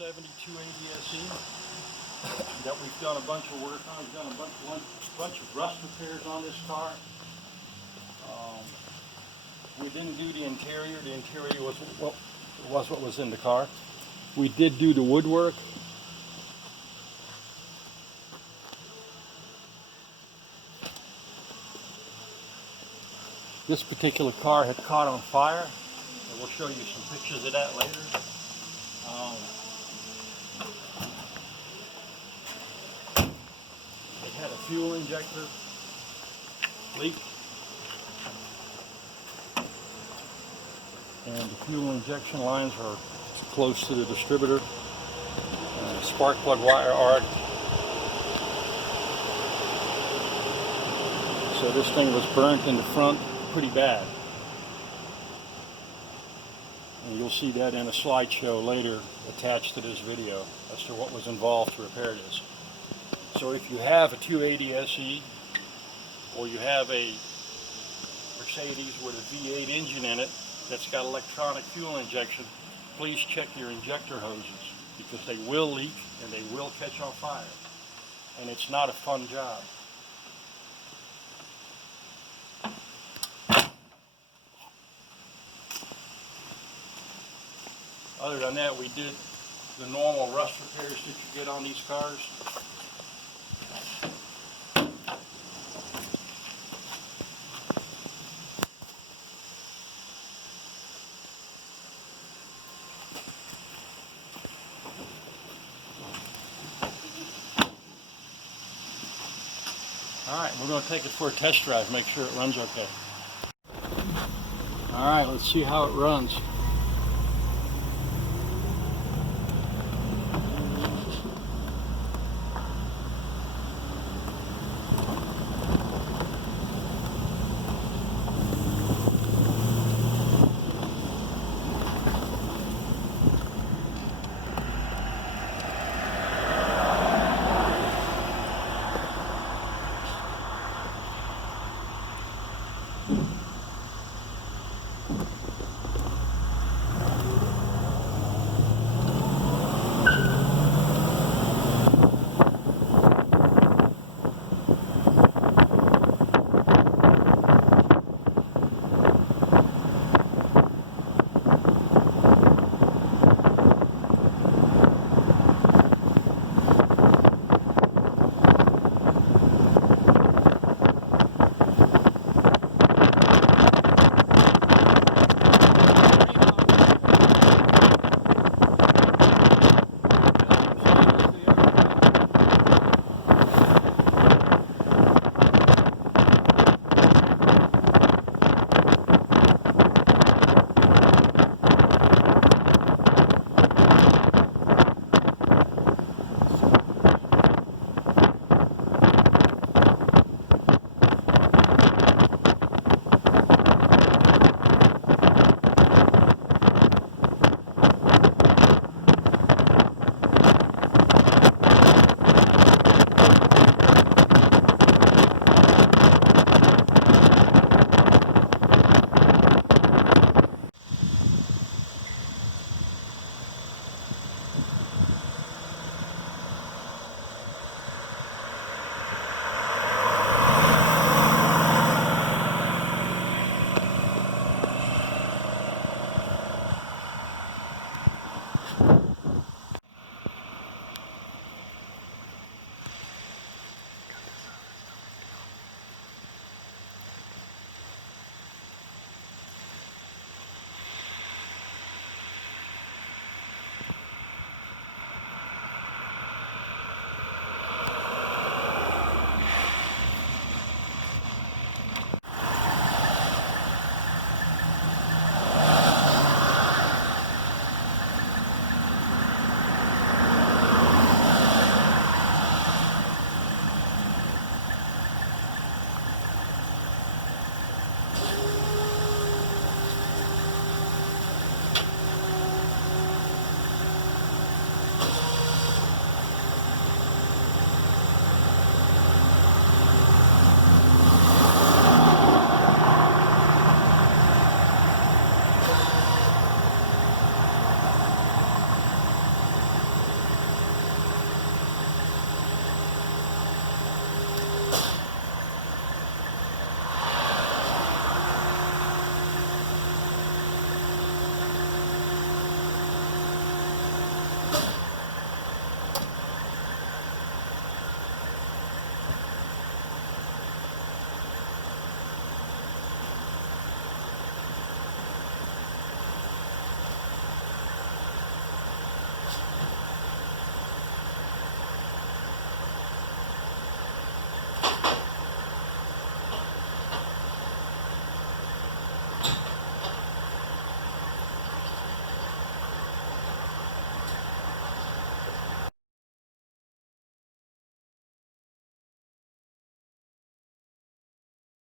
70 280 SE that we've done a bunch of work on. We've done a bunch of rust repairs on this car. We didn't do the interior. The interior was what was in the car. We did do the woodwork. This particular car had caught on fire, and we'll show you some pictures of that later. It had a fuel injector leak, and the fuel injection lines are close to the distributor. Spark plug wire arc. So this thing was burnt in the front pretty bad. And you'll see that in a slideshow later attached to this video as to what was involved to repair this. So if you have a 280 SE or you have a Mercedes with a V8 engine in it that's got electronic fuel injection, please check your injector hoses because they will leak and they will catch on fire. And it's not a fun job. Other than that, we did the normal rust repairs that you get on these cars. Alright, we're going to take it for a test drive, make sure it runs okay. Alright, let's see how it runs.